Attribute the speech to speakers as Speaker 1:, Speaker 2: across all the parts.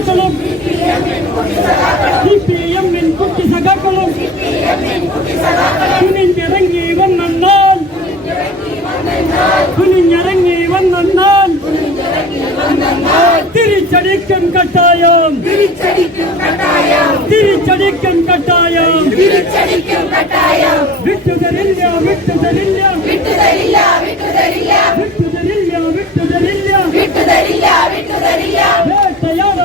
Speaker 1: കുട്ടി സഖാക്കളും C P എമ്മിൻ കുട്ടി സഖാക്കളും കുനിഞ്ഞിറങ്ങി വന്നാൽ കുനിഞ്ഞിറങ്ങി വന്നാൽ തിരിച്ചടിക്കും കട്ടായം
Speaker 2: തിരിച്ചടിക്കും കട്ടായം
Speaker 1: തിരിച്ചടിക്കും കട്ടായം
Speaker 2: തിരിച്ചടിക്കും കട്ടായം
Speaker 1: വിട്ടുതരില്ല വിട്ടുതരില്ല
Speaker 2: വിട്ടുതരില്ല വിട്ടുതരില്ല
Speaker 1: വിട്ടുതരില്ല വിട്ടുതരില്ല
Speaker 2: വിട്ടുതരില്ല വിട്ടുതരില്ല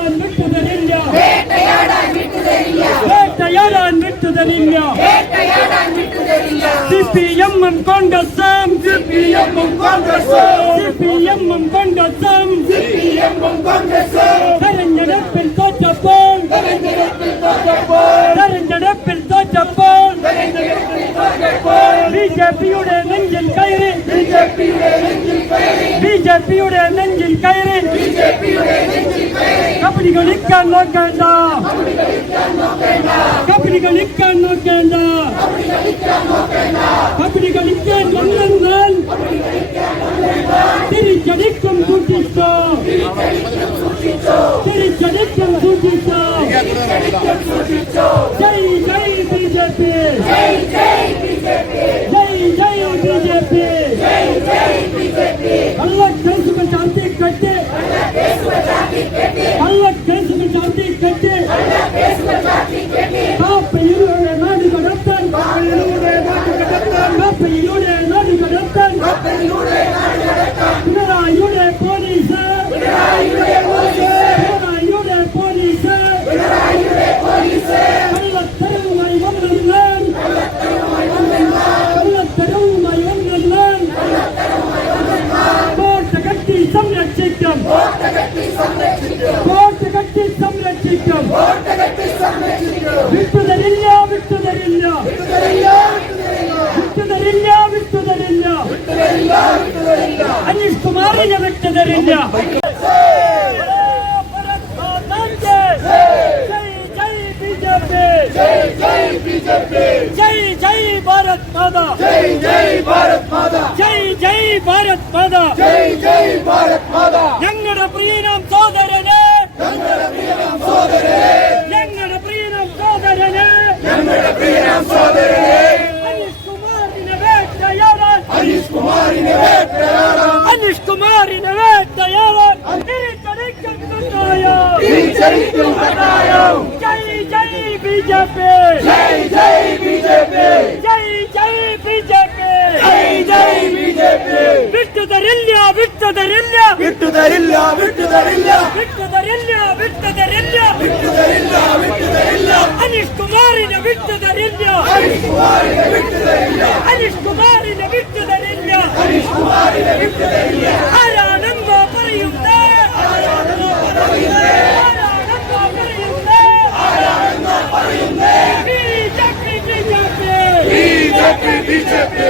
Speaker 1: വേട്ടയാടാൻ വിട്ടുതരില്ല.
Speaker 2: വേട്ടയാടാൻ വിട്ടുതരില്ല.
Speaker 1: വേട്ടയാടാൻ വിട്ടുതരില്ല.
Speaker 2: വേട്ടയാടാൻ വിട്ടുതരില്ല.
Speaker 1: സി പി എമ്മും കോൺഗ്രസും. സി പി എമ്മും കോൺഗ്രസും. സി പി എമ്മും കോൺഗ്രസും.
Speaker 2: കോൺഗ്രസും
Speaker 1: തെരഞ്ഞെടുപ്പിൽ തോറ്റപ്പോൾ.
Speaker 2: തെരഞ്ഞെടുപ്പിൽ തോറ്റപ്പോൾ.
Speaker 1: തെരഞ്ഞെടുപ്പിൽ തോറ്റപ്പോൾ.
Speaker 2: തെരഞ്ഞെടുപ്പിൽ തോറ്റപ്പോൾ.
Speaker 1: ബി ജെ പിയുടെ നെഞ്ചിൽ കയറി.
Speaker 2: ബിജെപിയുടെ നെഞ്ചിൽ കയറി.
Speaker 1: ബി ജെ പിയുടെ നെഞ്ചിൽ കയറി.
Speaker 2: ബിജെപിയുടെ നെഞ്ചിൽ കയറി
Speaker 1: കബഡി കളിക്കാൻ നോക്കേണ്ട കബഡി കളിക്കാൻ നോക്കേണ്ട കബഡി കളിക്കാൻ വന്നെന്നാൽ തിരിച്ചടിക്കും സൂക്ഷിച്ചോ തിരിച്ചടിക്കും സൂക്ഷിച്ചോ ജയ് ജയ് B J P Anish Kumar
Speaker 2: ವ್ಯಕ್ತದರಿ ಜೈ
Speaker 1: ಜೈ ಭಾರತ್
Speaker 2: ಮಾತಾ ಜೈ
Speaker 1: ಜೈ ಭಾರತ್ ಮಾತಾ ಜೈ ಜೈ ಭಾರತ್ ಮಾತಾ
Speaker 2: ಜೈ ಜೈ ಭಾರತ್
Speaker 1: ಮಾತಾ ಎಂಗಡ ಪ್ರೀನಂ
Speaker 2: ಸೋದರನೇ ಎಂಗಡ ಪ್ರೀನಂ
Speaker 1: ಸೋದರನೇ ಎಂಗಡ
Speaker 2: ಪ್ರೀನಂ
Speaker 1: ಸೋದರನೇ ಎಂಗಡ
Speaker 2: ಪ್ರೀನಂ ಸೋದರನೇ
Speaker 1: അനീഷ് കുമാറിനെ വേട്ടയാടാൻ
Speaker 2: അനീഷ് കുമാറിനെ വേട്ടയാടാൻ
Speaker 1: തിരിച്ചടിക്കും കട്ടായം.
Speaker 2: തിരിച്ചടിക്കും കട്ടായം
Speaker 1: ജയ് ജയ് ബി ജെ പി
Speaker 2: ജയ് ജയ് ബിജെപി
Speaker 1: ജയ് ജയ് ബി ജെ പി
Speaker 2: ജയ് ജയ് ബിജെപി
Speaker 1: വിട്ടുതരില്ല വിട്ടുതരില്ല
Speaker 2: വിട്ടുതരില്ല വിട്ടുതരില്ല
Speaker 1: വിട്ടുതരില്ല വിട്ടുതരില്ല
Speaker 2: വിട്ടുതരില്ല വിട്ടുതരില്ല
Speaker 1: അനീഷ് കുമാറിനെ വിട്ടുതരില്ല
Speaker 2: അനീഷ്
Speaker 1: ആരാണെന്നോ പറയുന്നേ. ആരാണെന്നോ പറയുന്നേ. B J P
Speaker 2: B J P.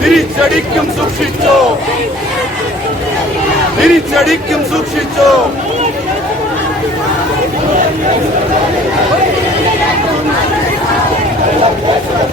Speaker 1: തിരിച്ചടിക്കും സൂക്ഷിച്ചോ. തിരിച്ചടിക്കും സൂക്ഷിച്ചോ.
Speaker 3: ബിജെപിയുടെ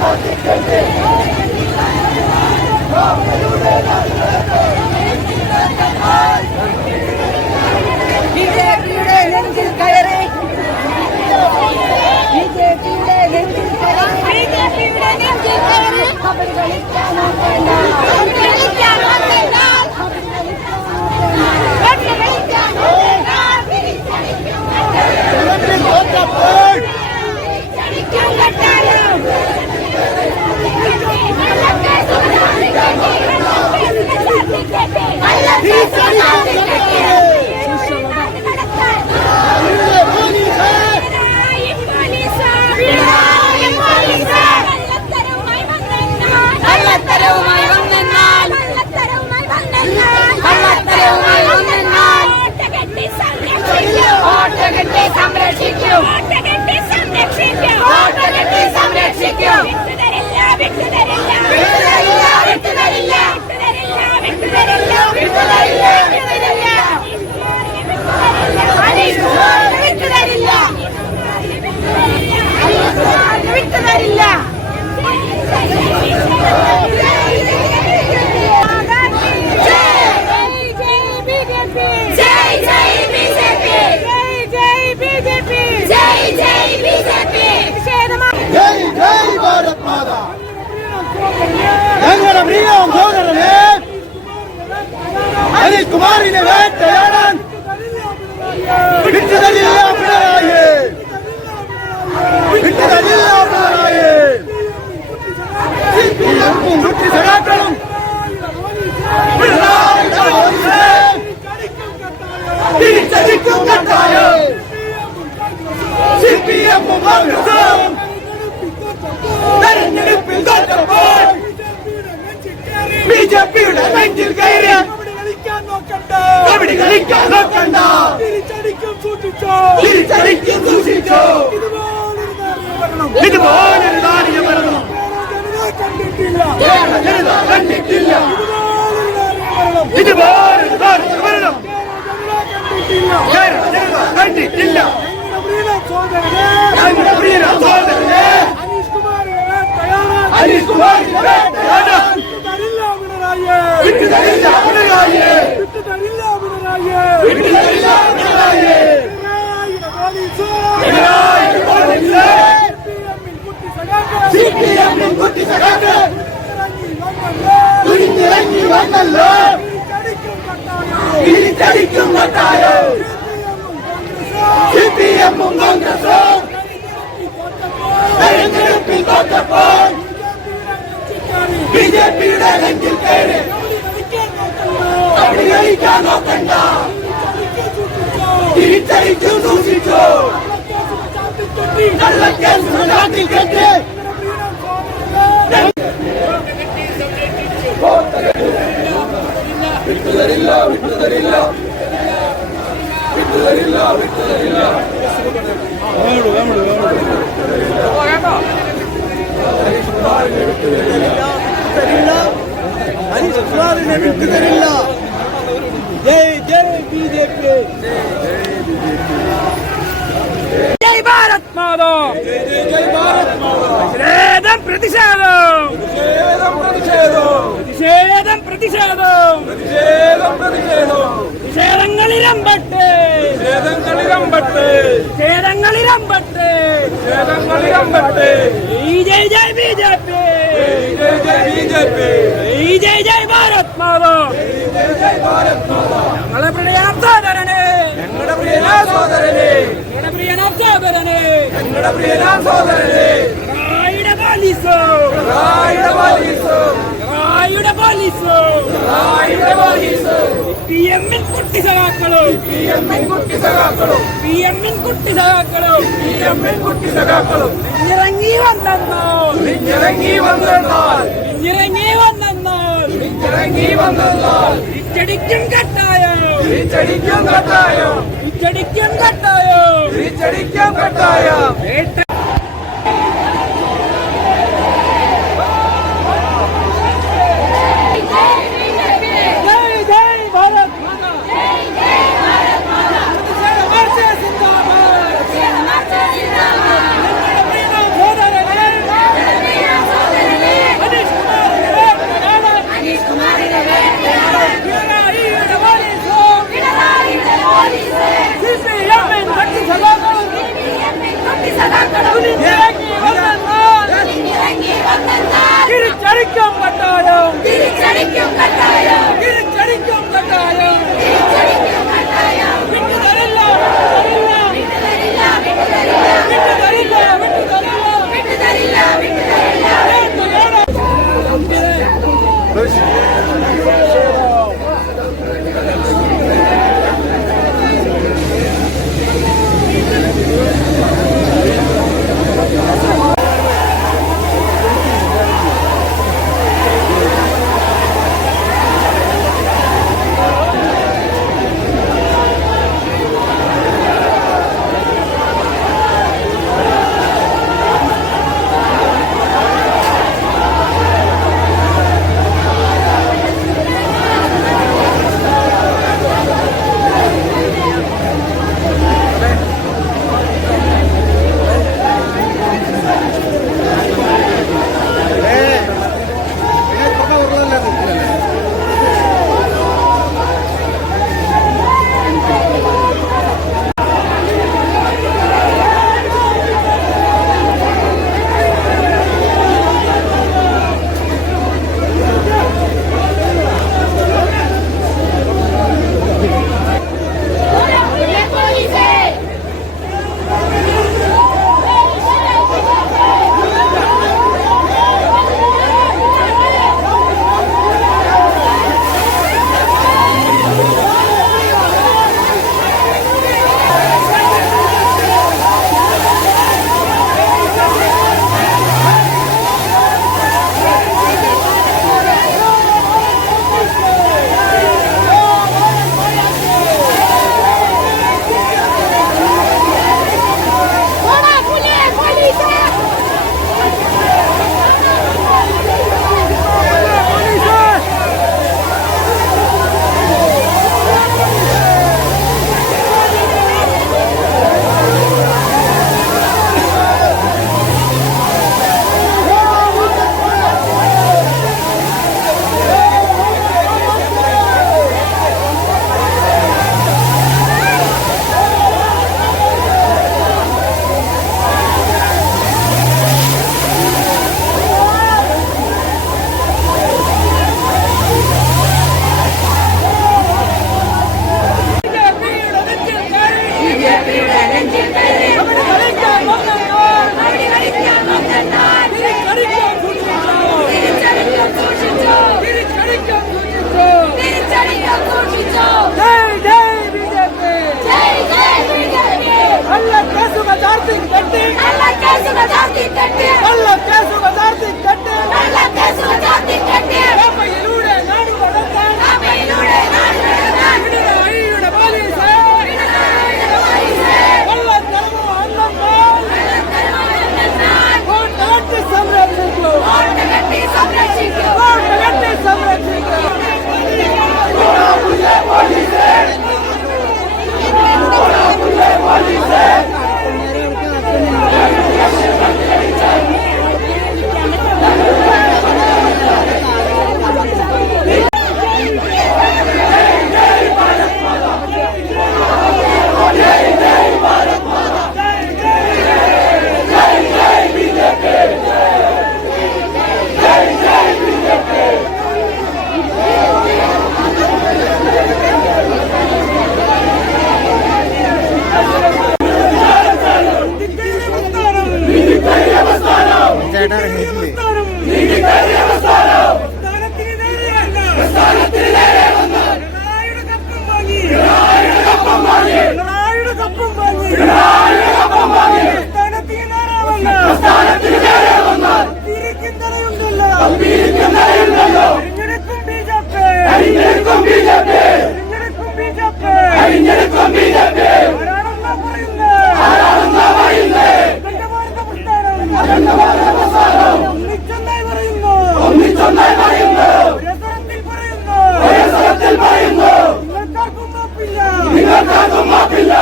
Speaker 3: നെഞ്ചിൽ കയറി. കബഡി
Speaker 1: കളിക്കാൻ നോക്കണ്ട. തിരിച്ചടിക്കും സൂക്ഷിച്ചോ. ഇതുപോലൊരു നാടിയ ഭരണം കേരള ജനത കണ്ടിട്ടില്ല. ഇതുപോലൊരു ഭരണം കേരള ജനത കണ്ടിട്ടില്ല. ഞങ്ങളുടെ പ്രിയ സഹോദരനെ ഹരീഷ് കുമാറിനെ വേട്ടയാടാൻ വിട്ടുതരില്ല പിണറായി വിട്ടുതരില്ല പിണറായി പിണറായി പോലീസെ സിപിഎമ്മും കുട്ടി സഖാക്കൾ തുരിഞ്ഞിറങ്ങി വന്നല്ലോ തിരിച്ചടിക്കും കട്ടായോ സിപിഎമ്മും കോൺഗ്രസും തെരഞ്ഞെടുപ്പിൽ തോറ്റപ്പോൾ ബിജെപിയുടെ നെഞ്ചിൽ കയറി. കബഡി കളിക്കാൻ നോക്കണ്ട. തിരിച്ചടിച്ചു സൂക്ഷിച്ചു. കള്ളക്കേസ് നാട്ടിൽ കെട്ടി. വിട്ടുതരില്ല വിട്ടുതരില്ല. വിട്ടുതരില്ല വിട്ടുതരില്ല.
Speaker 4: കുമാറിനെ വിട്ടുതരില്ല. ജയ് ജയ് ബി ജെ പി.
Speaker 5: ജയ് ഭാരത് മാതാ.
Speaker 4: ജയ് ഭാരത്
Speaker 5: പ്രതിഷേധം. പ്രതിഷേധം. പ്രതിഷേധം. പ്രതിഷേധം. പ്രതിഷേധങ്ങളിരമ്പട്ടെ പ്രതിഷേധങ്ങളിരമ്പട്ടെ ഈ ജയ് ജയ് ബി ജെ പി. ജയ് ജയ് ഭാരത് മാതാ. ഞങ്ങളെ പ്രിയനാം സോദരനെ
Speaker 4: ഞങ്ങളുടെ പ്രിയനാ സോദരനെ
Speaker 5: ഞങ്ങളുടെ പ്രിയനാം സോദരനെ
Speaker 4: ഞങ്ങളുടെ പ്രിയനാ സോദരനെ
Speaker 5: പിണറായിയുടെ പോലീസ്
Speaker 1: പിണറായിയുടെ പോലീസ്
Speaker 5: പിണറായിയുടെ പോലീസ്. പി എമ്മിൻ കുട്ടി സഖാക്കളും.
Speaker 1: പി എമ്മിൻ കുട്ടി സഖാക്കളും.
Speaker 5: പി എമ്മിൻ കുട്ടി സഖാക്കളും.
Speaker 1: പി എമ്മിൻ കുട്ടി സഖാക്കളും.
Speaker 5: ഇറങ്ങി വന്നെന്നോ
Speaker 1: ഇറങ്ങി വന്നാൽ
Speaker 5: ഇറങ്ങി വന്നെന്നോ
Speaker 1: ഇറങ്ങി വന്നാൽ
Speaker 5: തിരിച്ചടിക്കും കട്ടായോ.
Speaker 1: തിരിച്ചടിക്കും കട്ടായോ.
Speaker 5: തിരിച്ചടിക്കും കട്ടായോ.
Speaker 1: തിരിച്ചടിക്കും കട്ടായം.
Speaker 5: Olha que eu Police! നിങ്ങൾക്കാർക്കും മാപ്പില്ല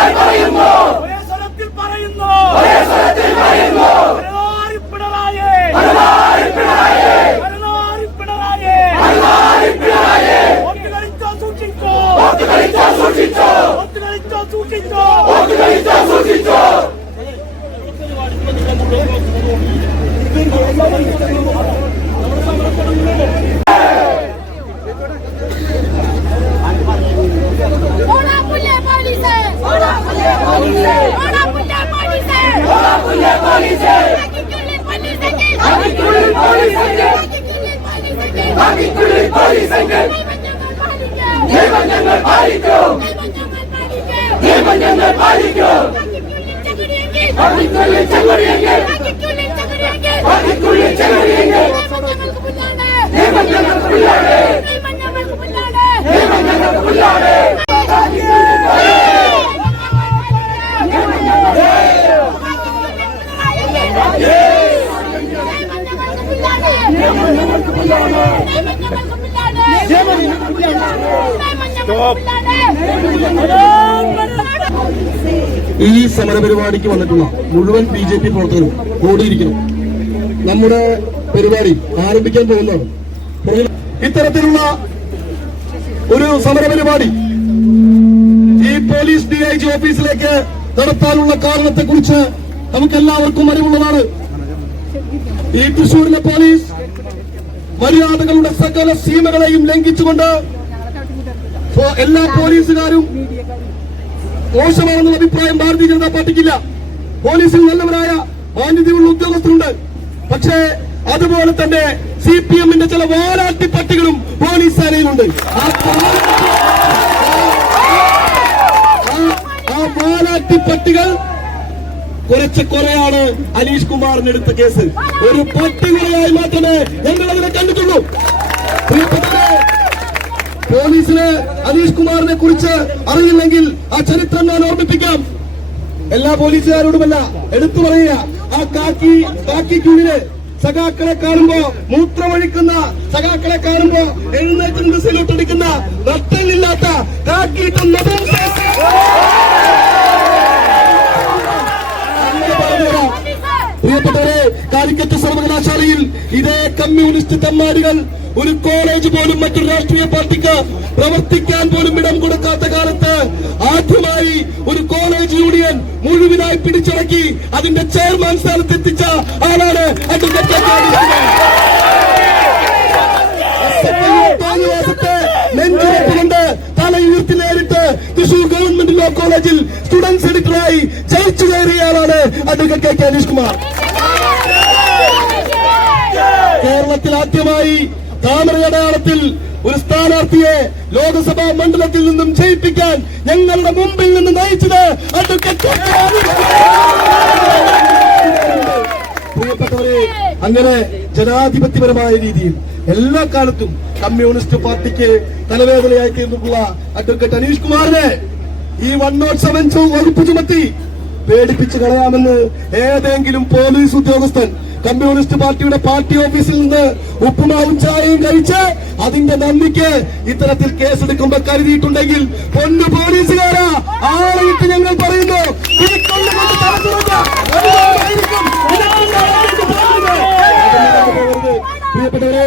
Speaker 5: ഒന്നിച്ചൊന്നായി പറയുന്നു. ഒരേ
Speaker 3: ഞങ്ങൾ പാലിക്കും. ദൈവം ഞങ്ങൾ പാലിക്കും. ബാക്കിക്കുള്ളിൽ ചെങ്കൊടിയെങ്കിൽ ബാക്കിക്കുള്ളിൽ ചെങ്കൊടിയെങ്കിൽ ദൈവം ഞങ്ങൾക്ക് മുന്നിലാണ് ദൈവം ഞങ്ങൾക്ക് മുന്നിലാണ്
Speaker 6: ഈ സമരപരിപാടിക്ക് വന്നിട്ടുള്ള മുഴുവൻ ബി ജെ പി പ്രവർത്തകരും കൂടിയിരിക്കുന്നു. നമ്മുടെ പരിപാടി ആരംഭിക്കാൻ പോകുന്നതാണ്. ഇത്തരത്തിലുള്ള ഒരു സമരപരിപാടി ഈ പോലീസ് ഡി ഐ ജി ഓഫീസിലേക്ക് നടത്താനുള്ള കാരണത്തെക്കുറിച്ച് നമുക്ക് എല്ലാവർക്കും അറിവുള്ളതാണ്. ഈ തൃശൂരിലെ പോലീസ് മര്യാദകളുടെ സകല സീമകളെയും ലംഘിച്ചുകൊണ്ട് എല്ലാ പോലീസുകാരും മോശമാണെന്നുള്ള അഭിപ്രായം ഭാരതീയ ജനതാ പാർട്ടിക്കില്ല. പോലീസിൽ നല്ലവരായ മാന്യതയുള്ള ഉദ്യോഗസ്ഥരുണ്ട്. പക്ഷേ അതുപോലെ തന്നെ സി പി എമ്മിന്റെ ചില വാലാട്ടി പട്ടികളും പോലീസ് സേനയിലുണ്ട്. ആ വാലാട്ടി പട്ടികൾ കുറച്ച് കുറയാണ് അനീഷ് കുമാറിന് എടുത്ത കേസ്. ഒരു പട്ടികുറയായി മാത്രമേ ഞങ്ങൾ അതിനെ കണ്ടിട്ടുള്ളൂ. പോലീസിന് അനീഷ് കുമാറിനെ കുറിച്ച് അറിയില്ലെങ്കിൽ ആ ചരിത്രം ഞാൻ ഓർമ്മിപ്പിക്കാം. എല്ലാ പോലീസുകാരോടുമല്ല എടുത്തു പറയുക. ആ കാക്കി കാക്കിക്കുള്ളിൽ സഖാക്കളെ കാണുമ്പോ മൂത്രമൊഴിക്കുന്ന സഖാക്കളെ കാണുമ്പോ എഴുന്നേറ്റ് അടിക്കുന്ന നട്ടലില്ലാത്ത കാക്കിയിട്ടും പ്രിയപ്പെട്ടവരെ കാലിക്കറ്റ് സർവകലാശാലയിൽ ഇതേ കമ്മ്യൂണിസ്റ്റ് തമ്മാടികൾ ഒരു കോളേജ് പോലും മറ്റൊരു രാഷ്ട്രീയ പാർട്ടിക്ക് പ്രവർത്തിക്കാൻ പോലും ഇടം കൊടുക്കാത്ത കാലത്ത് ആദ്യമായി ഒരു കോളേജ് യൂണിയൻ മുഴുവനായി പിടിച്ചടക്കി അതിന്റെ ചെയർമാൻ സ്ഥാനത്ത് എത്തിച്ച ആളാണ് നേരിട്ട് തൃശൂർ ഗവൺമെന്റ് ലോ കോളേജിൽ സ്റ്റുഡൻസ് എഡിറ്ററായി ജയിച്ചു കയറിയ ആളാണ് advocate K. K. Aneesh Kumar കേരളത്തിൽ ആദ്യമായി താമരയടയാളത്തിൽ ഒരു സ്ഥാനാർത്ഥിയെ ലോക്സഭാ മണ്ഡലത്തിൽ നിന്നും ജയിപ്പിക്കാൻ ഞങ്ങളുടെ മുമ്പിൽ നിന്ന് നയിച്ചത് അഡ്വക്കേറ്റ്. പ്രിയപ്പെട്ടവരെ അങ്ങനെ ജനാധിപത്യപരമായ രീതിയിൽ എല്ലാ കാലത്തും കമ്മ്യൂണിസ്റ്റ് പാർട്ടിക്ക് തലവേദനയായി തീർന്നിട്ടുള്ള അഡ്വക്കേറ്റ് അനീഷ് കുമാറിനെ ഈ വൺ നോട്ട് സെവൻ വകുപ്പ് ചുമത്തി പേടിപ്പിച്ചു കളയാമെന്ന് ഏതെങ്കിലും പോലീസ് ഉദ്യോഗസ്ഥൻ കമ്മ്യൂണിസ്റ്റ് പാർട്ടിയുടെ പാർട്ടി ഓഫീസിൽ നിന്ന് ഉപ്പുമാവും ചായയും കഴിച്ച് അതിന്റെ നന്ദിക്ക് ഇത്തരത്തിൽ കേസെടുക്കുമ്പോ കരുതിയിട്ടുണ്ടെങ്കിൽ പൊന്നു പോലീസുകാരാ. ആളെയിട്ട് ഞങ്ങൾ പറയുന്നു പ്രിയപ്പെട്ടവരെ